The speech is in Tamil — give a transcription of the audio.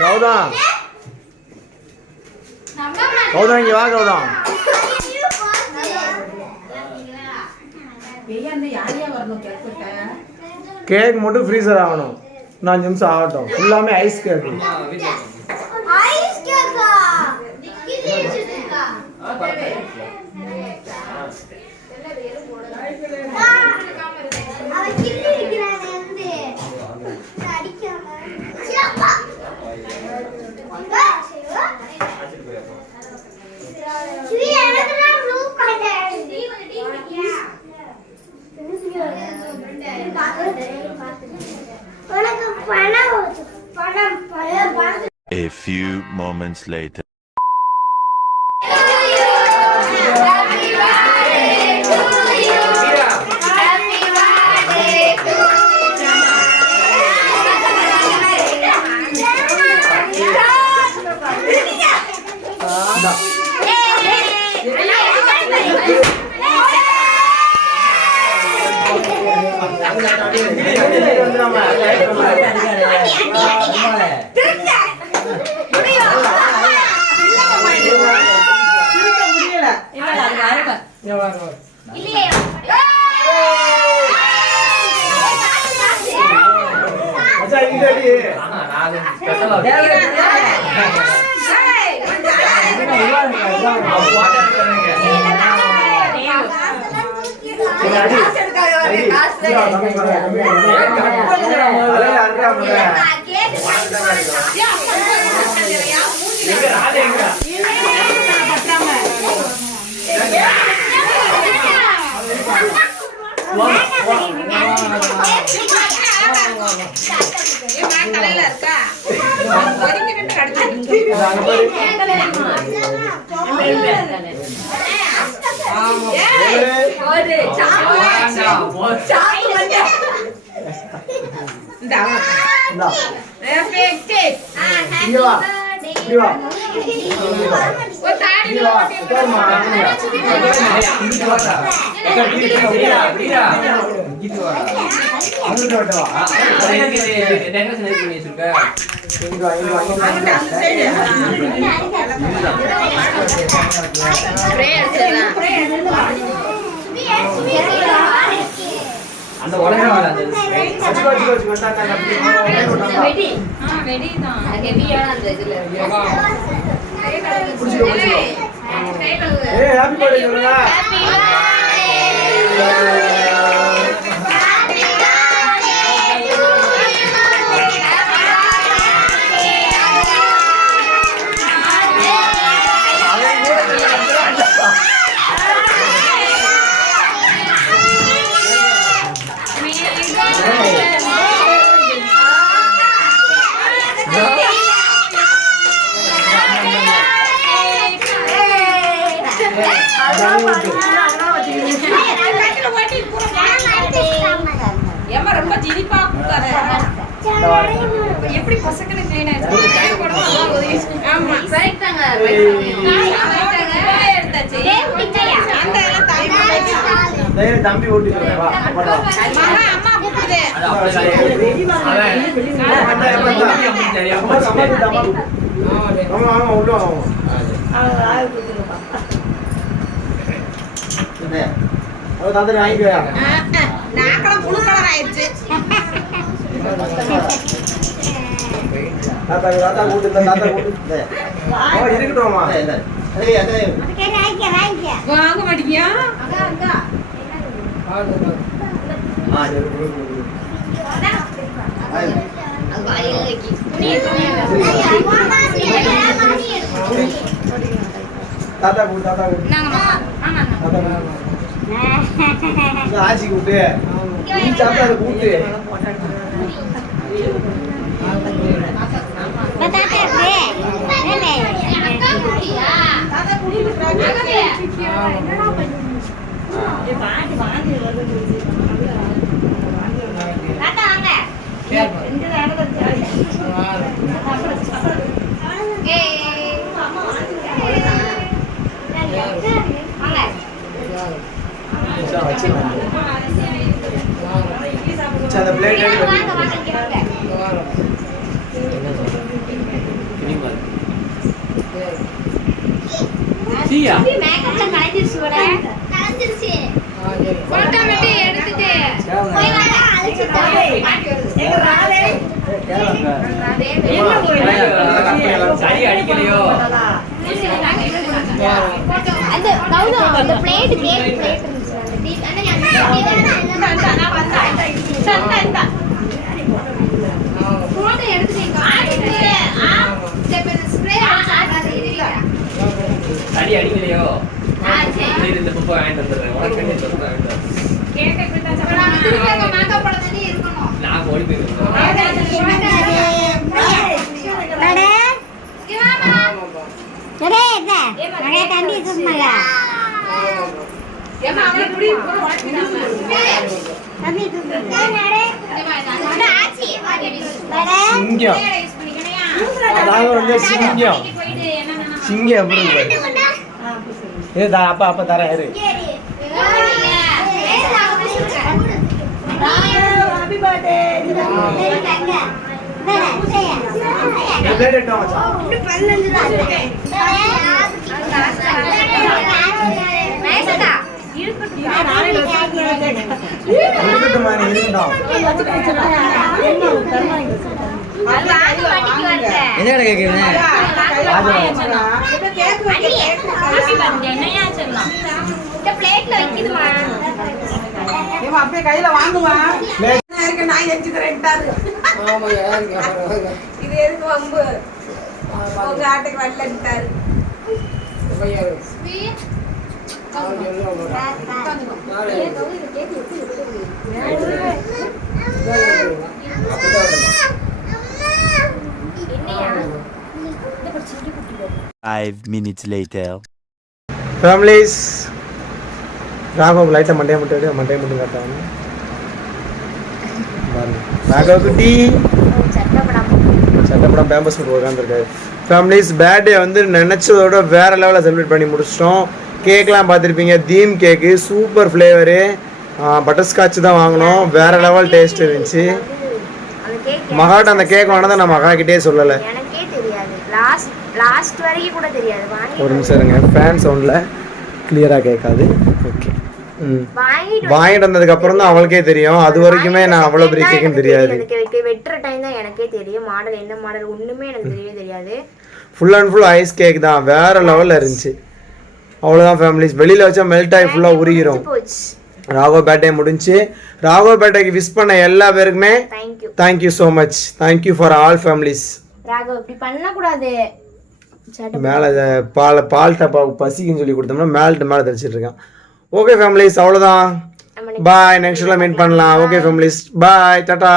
கௌதம் கௌதம் இங்க வா கௌதம். கேக் மட்டும் ஃப்ரீசர் ஆகணும். 4 நிமிஷம் ஆகட்டும். எல்லாமே ice cake. A few moments later. அந்த உலகம் வராது. வெடி வெடி தான் ஹெவியான அந்த இதுல ஏய் ஹேப்பி பர்த்டே சொல்லுங்க. ஹேப்பி ஏமா ரொம்ப ஜினிப்பா குடுறாரு. எப்படி பசங்க க்ளீன் ஆயிடுச்சு. ஆமா கரெக்ட்டாங்க. எடுத்தாச்சு. அந்த எல்லாம் தம்பி ஓட்டி வா. அம்மா கூப்பிடுது. ஆமா ஆமா உள்ள வா. அது தாத்தா வாங்கிக்கோயா. நாக்கல புளு கலர் ஆயிடுச்சு. தாத்தா தாத்தா கூட்டு தாத்தா கூட்டு. வா இருக்கட்டும்மா. ஏய் அதே வாங்க மாட்டியா? அங்க அங்க. சரி குடு. அது வாயில வைக்கி. தாத்தா கூட்டு தாத்தா கூட்டு. நாங்க ஆமா தாத்தா ஆச்சி கூட்டு. நீ சாப்பிட்டு அதை கூட்டு. அந்த பிளேட் போட்டோ மட்டும் எடுத்துட்டு போய் வாடா சரி அடிக்கலையோ அந்த கௌதம் அந்த பிளேட் இருந்துச்சு அந்த போட்டோ எடுத்துட்டீங்க ஸ்ப்ரே சரி அடிக்கலையோ சரி இந்த புப்பை வாங்கிட்டு வந்துடுறேன் உனக்கு கேக்க பிட்டா சப்படா திரும்ப மேக்கப் போட தண்ணி இருக்கணும் நான் ஓடி போயிருக்கேன் சிங்கம் எப்படி அப்பா அப்பா தரேன் இரு என்ன கேக்குறீங்க அப்படியே கையில வாங்குமா நான் எச்சுக்கிறேன் இது எதுக்கு வம்பு உங்க ஆட்டுக்கு வரலன்ட்டாரு Five minutes later. Families Raghav லைட்டாக மண்டையை மட்டும் காட்டாங்க ராகவ் குட்டி சட்டப்படம் பேம்பஸ் மட்டும் உட்காந்துருக்காரு. ஃபேமிலிஸ் பேர்த்டே வந்து நினச்சதோட வேறு லெவலில் செலிப்ரேட் பண்ணி முடிச்சிட்டோம். கேக்லாம் பார்த்துருப்பீங்க, தீம் கேக்கு சூப்பர் ஃப்ளேவரு, பட்டர்ஸ்காட்ச் தான் வாங்கினோம். வேறு லெவல் டேஸ்ட் இருந்துச்சு. மகாட்ட அந்த கேக் வாங்கினதை நான் மகாக்கிட்டே சொல்லலை. லாஸ்ட் வரைக்கும் கூட தெரியாது. ஒரு நிமிஷம் இருங்க, ஃபேன் சவுண்டில் கிளியராக கேட்காது. ஓகே வாங்கிட்டு வந்ததுக்கு அப்புறம் தான் அவளுக்கே தெரியும். அது வரைக்குமே நான் அவ்வளோ பெரிய கேக்குன்னு தெரியாது. எனக்கு வெட்டுற டைம் தான் எனக்கே தெரியும். மாடல் என்ன மாடல் ஒன்றுமே எனக்கு தெரியவே தெரியாது. Full and full ice cake தான், வேறு லெவலில் இருந்துச்சு. அவ்வளோதான் ஃபேமிலிஸ், வெளியில் வச்சா மெல்ட் ஆகி ஃபுல்லாக உருகிரும். ராகவ் பேட்டே முடிஞ்சு. ராகவ் பேட்டைக்கு விஷ் பண்ண எல்லா பேருக்குமே thank you so much. Thank you for all families. Raghav இப்படி பண்ணக்கூடாது. மேலே பால் டப்பாவுக்கு பசிக்குன்னு சொல்லி கொடுத்தோம்னா மேலே தெரிச்சிட்டு இருக்கான். ஓகே ஃபேமிலிஸ், அவ்வளோதான். பாய், நெக்ஸ்ட் மீட் பண்ணலாம். ஓகே ஃபேமிலிஸ், பாய், டாடா.